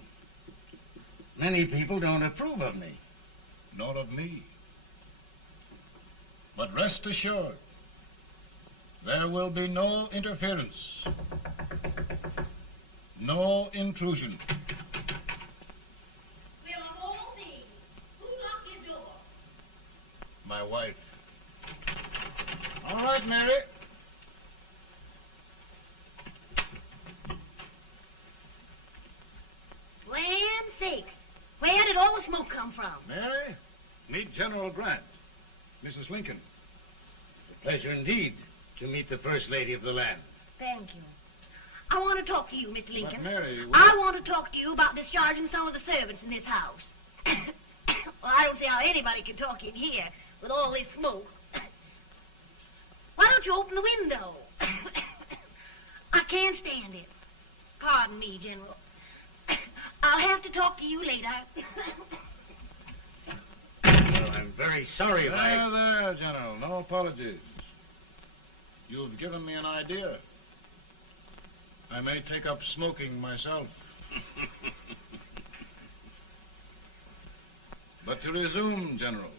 Many people don't approve of me. Nor of me. But rest assured, there will be no interference, no intrusion. Well, of all things, who locked your door? My wife. All right, Mary. Land sakes, where did all the smoke come from? Mary, meet General Grant, Mrs. Lincoln. It's a pleasure indeed to meet the First Lady of the land. Thank you. I want to talk to you, Mr. Lincoln. But Mary, I want to talk to you about discharging some of the servants in this house. Well, I don't see how anybody can talk in here with all this smoke. Why don't you open the window? I can't stand it. Pardon me, General. I'll have to talk to you later. Well, I'm very sorry if I... There, General. No apologies. You've given me an idea. I may take up smoking myself. But to resume, General,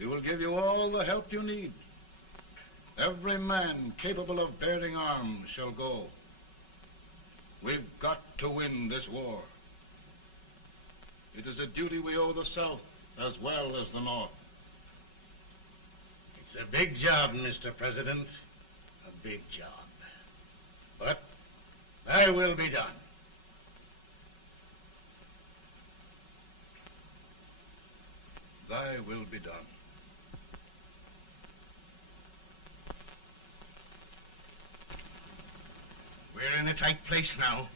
we will give you all the help you need. Every man capable of bearing arms shall go. We've got to win this war. It is a duty we owe the South as well as the North. It's a big job, Mr. President. A big job. But thy will be done. Thy will be done. We're in a tight place now.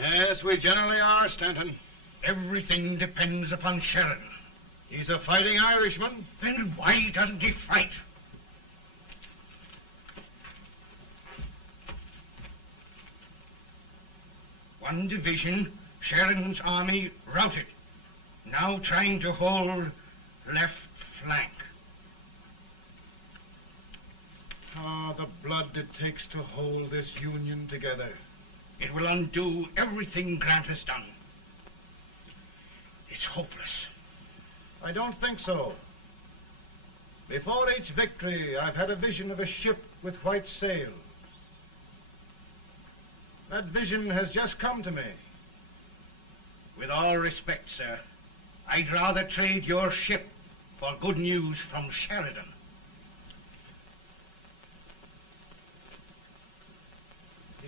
Yes, we generally are, Stanton. Everything depends upon Sheridan. He's a fighting Irishman. Then why doesn't he fight? One division, Sheridan's army, routed. Now trying to hold left flank. Ah, the blood it takes to hold this Union together. It will undo everything Grant has done. It's hopeless. I don't think so. Before each victory, I've had a vision of a ship with white sails. That vision has just come to me. With all respect, sir, I'd rather trade your ship for good news from Sheridan.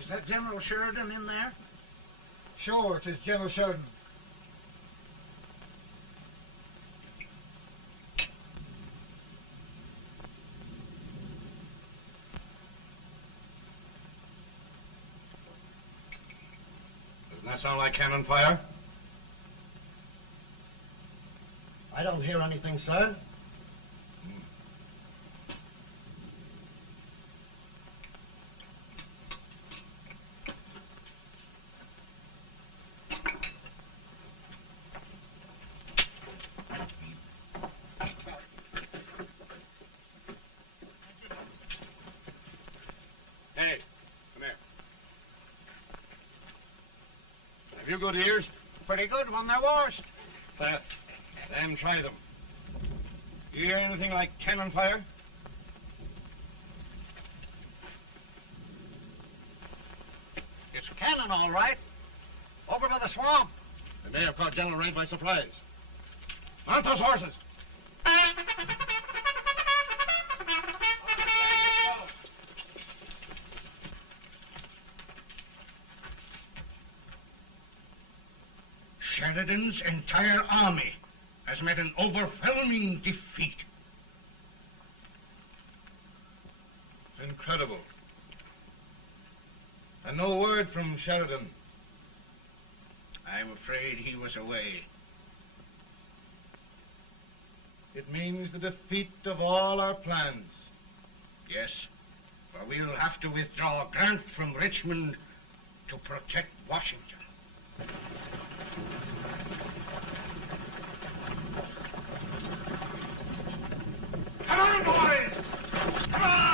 Is that General Sheridan in there? Sure, it is General Sheridan. Doesn't that sound like cannon fire? I don't hear anything, sir. Hey, come here. Have you good ears? Pretty good when they're washed. Then try them. You hear anything like cannon fire? It's cannon, all right. Over by the swamp. They may have caught General Reid by surprise. Mount those horses. Sheridan's entire army has met an overwhelming defeat. It's incredible. And no word from Sheridan. I'm afraid he was away. It means the defeat of all our plans. Yes, for we'll have to withdraw Grant from Richmond to protect Washington. Come on, boys! Come on!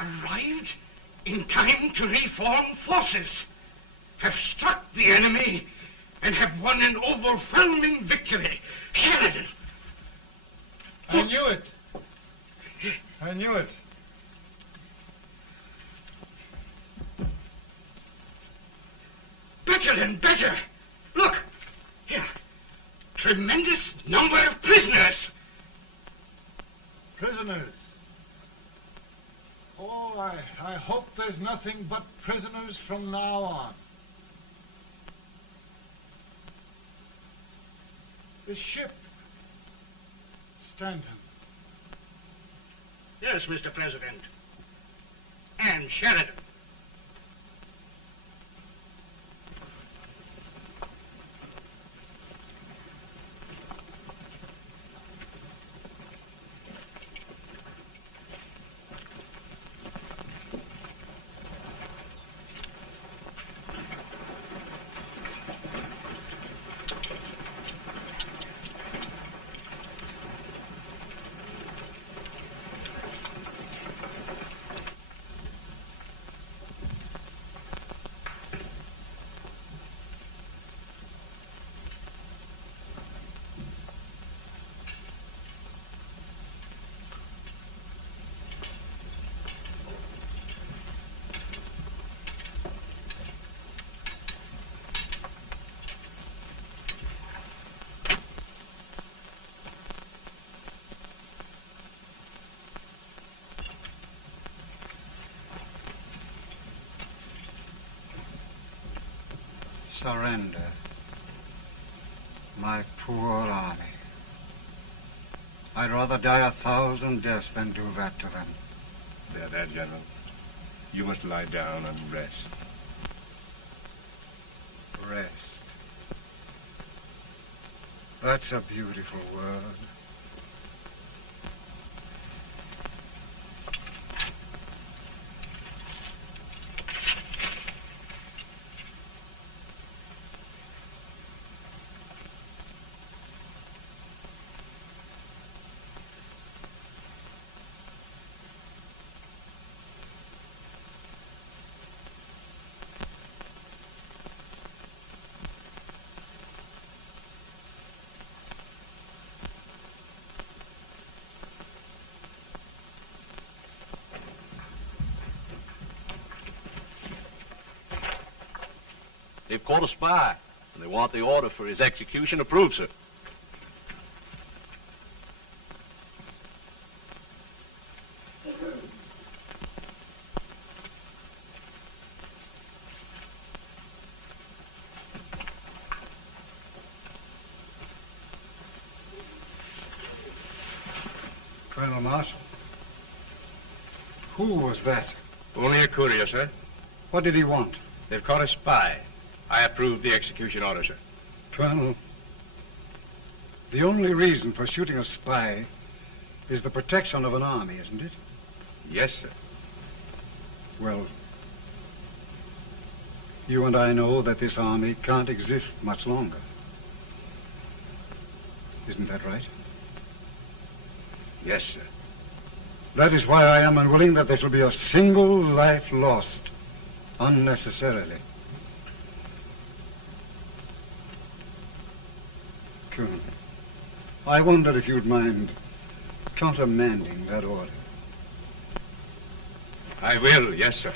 Arrived in time to reform forces, have struck the enemy, and have won an overwhelming victory. Sheridan! I knew it. I knew it. Better and better. Look, here. Tremendous number of prisoners. Prisoners? Oh, I hope there's nothing but prisoners from now on. The ship. Stanton. Yes, Mr. President. And Sheridan. Surrender. My poor army. I'd rather die 1,000 deaths than do that to them. There, General. You must lie down and rest. Rest. That's a beautiful word. They've caught a spy, and they want the order for his execution approved, sir. Colonel Marshall, who was that? Only a courier, sir. What did he want? They've caught a spy. I approve the execution order, sir. Colonel, the only reason for shooting a spy is the protection of an army, isn't it? Yes, sir. Well, you and I know that this army can't exist much longer. Isn't that right? Yes, sir. That is why I am unwilling that there shall be a single life lost unnecessarily. Colonel, I wonder if you'd mind countermanding that order. I will, yes, sir.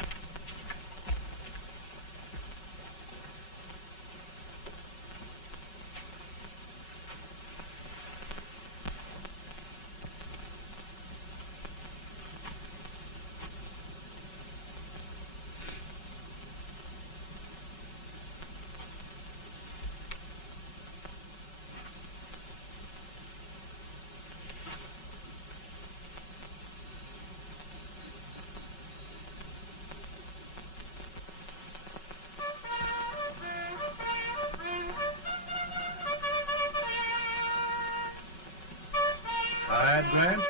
Grant?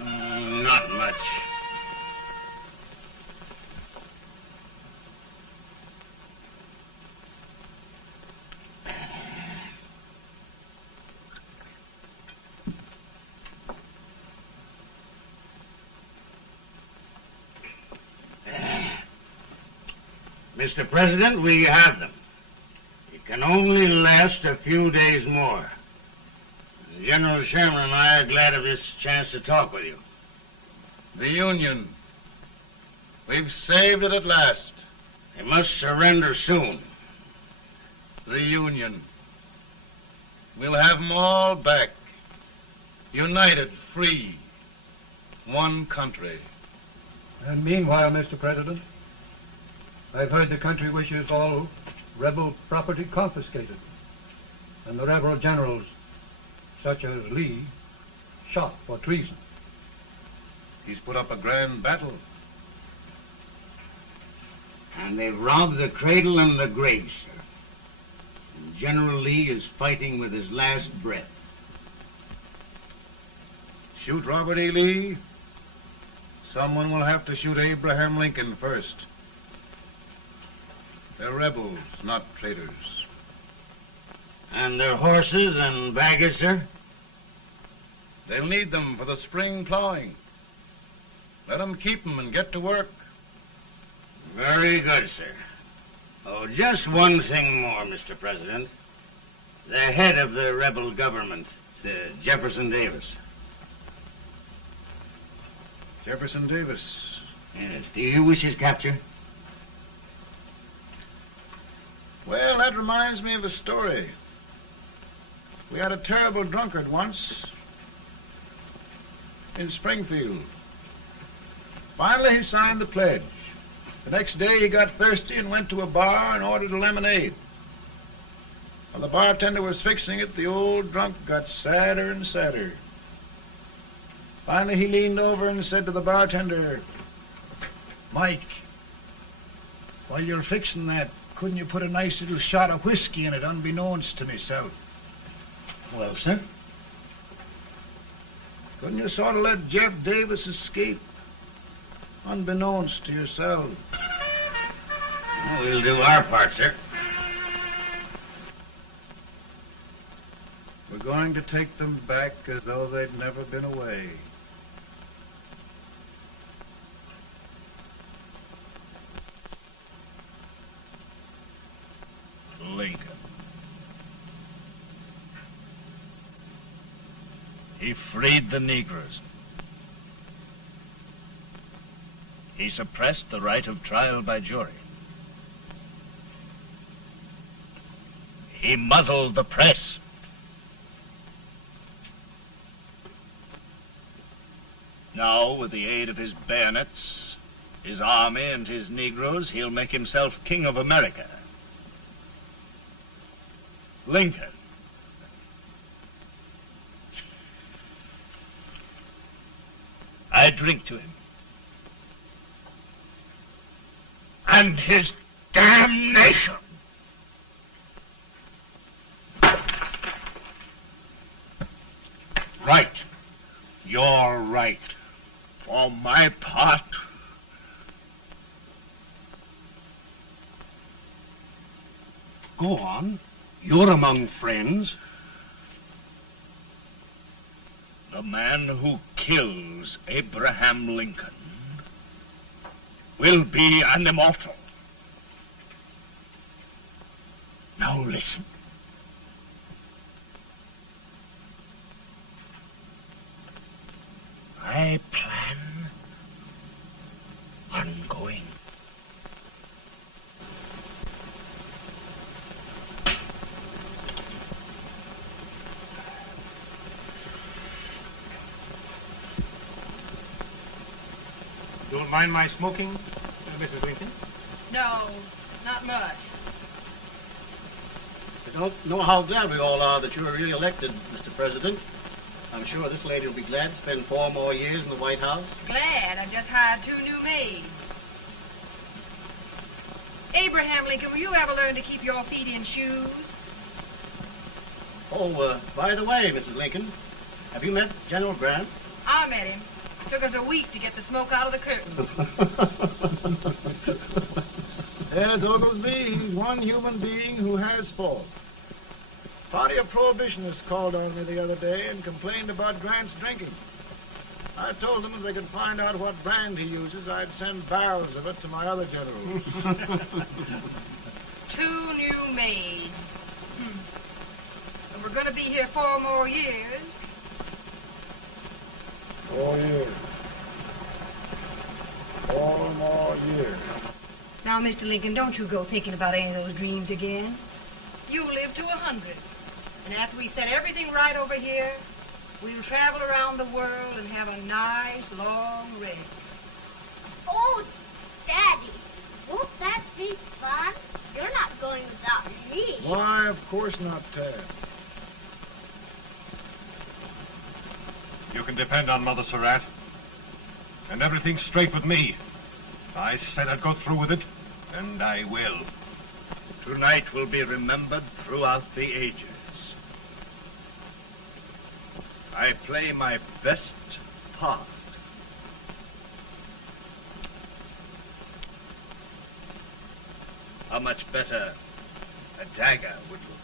Not much. Mr. President, we have them. It can only last a few days more. General Sherman and I are glad of this chance to talk with you. The Union. We've saved it at last. They must surrender soon. The Union. We'll have them all back. United, free. One country. And meanwhile, Mr. President, I've heard the country wishes all rebel property confiscated, and the rebel generals, such as Lee, shot for treason. He's put up a grand battle. And they've robbed the cradle and the grave, sir. And General Lee is fighting with his last breath. Shoot Robert E. Lee? Someone will have to shoot Abraham Lincoln first. They're rebels, not traitors. And their horses and baggage, sir? They'll need them for the spring plowing. Let them keep them and get to work. Very good, sir. Oh, just one thing more, Mr. President. The head of the rebel government, Jefferson Davis. Jefferson Davis? Yes. Do you wish his capture? Well, that reminds me of a story. We had a terrible drunkard once in Springfield. Finally, he signed the pledge. The next day, he got thirsty and went to a bar and ordered a lemonade. While the bartender was fixing it, the old drunk got sadder and sadder. Finally, he leaned over and said to the bartender, "Mike, while you're fixing that, couldn't you put a nice little shot of whiskey in it, unbeknownst to myself?" Well, sir? Couldn't you sort of let Jeff Davis escape, unbeknownst to yourself? Well, we'll do our part, sir. We're going to take them back as though they'd never been away. Lincoln. He freed the Negroes. He suppressed the right of trial by jury. He muzzled the press. Now, with the aid of his bayonets, his army, and his Negroes, he'll make himself king of America. Lincoln. I drink to him. And his damnation. Right. You're right. For my part, Go on. You're among friends. the man who kills Abraham Lincoln will be an immortal. Now listen. my plan ongoing. Don't mind my smoking, Mrs. Lincoln? No, not much. I don't know how glad we all are that you were re-elected, Mr. President. I'm sure this lady will be glad to spend 4 more years in the White House. Glad. I just hired 2 new maids. Abraham Lincoln, will you ever learn to keep your feet in shoes? Oh, by the way, Mrs. Lincoln, have you met General Grant? I met him. Took us a week to get the smoke out of the curtain. Yes, Oglesby, he's one human being who has faults. Party of Prohibitionists called on me the other day and complained about Grant's drinking. I told them if they could find out what brand he uses, I'd send barrels of it to my other generals. 2 new maids. And we're going to be here 4 more years. 4 years. 4 more years. Now, Mr. Lincoln, don't you go thinking about any of those dreams again. You live to 100. And after we set everything right over here, we'll travel around the world and have a nice, long rest. Oh, Daddy, won't that be fun? You're not going without me. Why, of course not, Tad. You can depend on Mother Surratt. And everything's straight with me. I said I'd go through with it, and I will. Tonight will be remembered throughout the ages. I play my best part. How much better a dagger would look.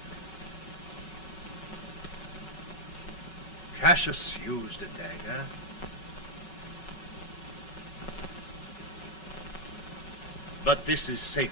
Cassius used a dagger. But this is safer.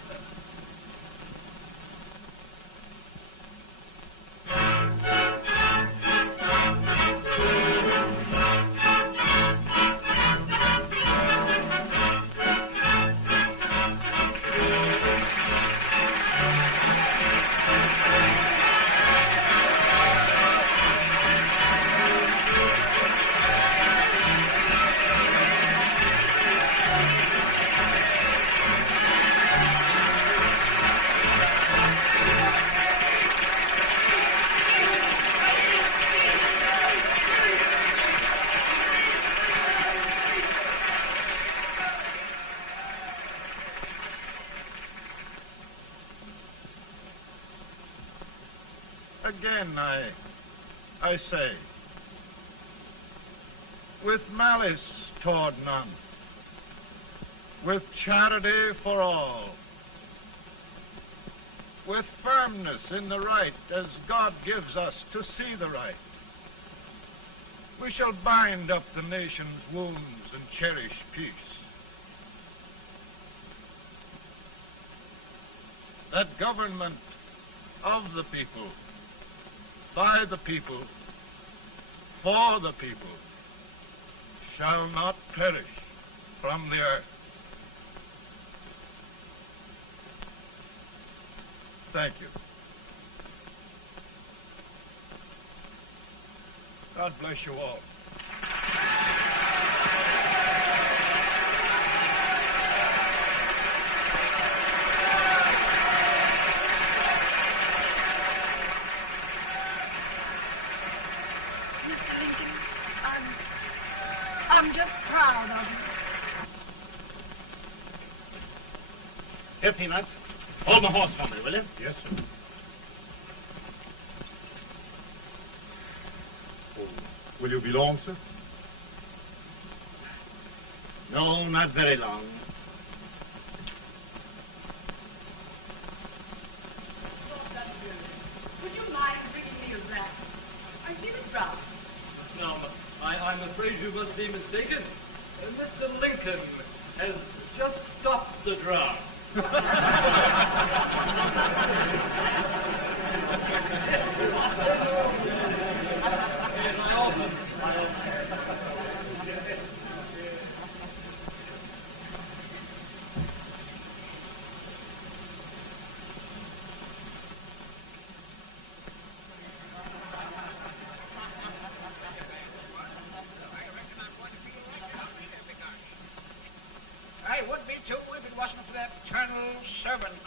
Again, I say, with malice toward none, with charity for all, with firmness in the right as God gives us to see the right, we shall bind up the nation's wounds and cherish peace. That government of the people, by the people, for the people, shall not perish from the earth. Thank you. God bless you all. I'm just proud of you. Here, Peanuts. Hold my horse for me, will you? Yes, sir. Oh, will you be long, sir? No, not very long. Would you mind bringing me a wrap? I feel it rough. Now, I'm afraid you must be mistaken. Mr. Lincoln has just stopped the draft.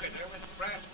executor with brass